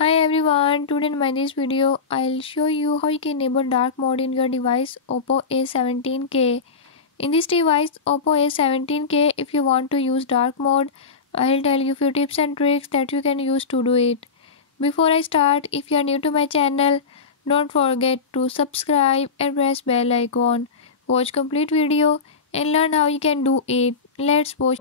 Hi everyone, today in my this video I'll show you how you can enable dark mode in your device Oppo A17k. In this device Oppo A17k, if you want to use dark mode, I'll tell you few tips and tricks that you can use to do it. Before I start, if you are new to my channel, don't forget to subscribe and press bell icon. Watch complete video and learn how you can do it. Let's watch.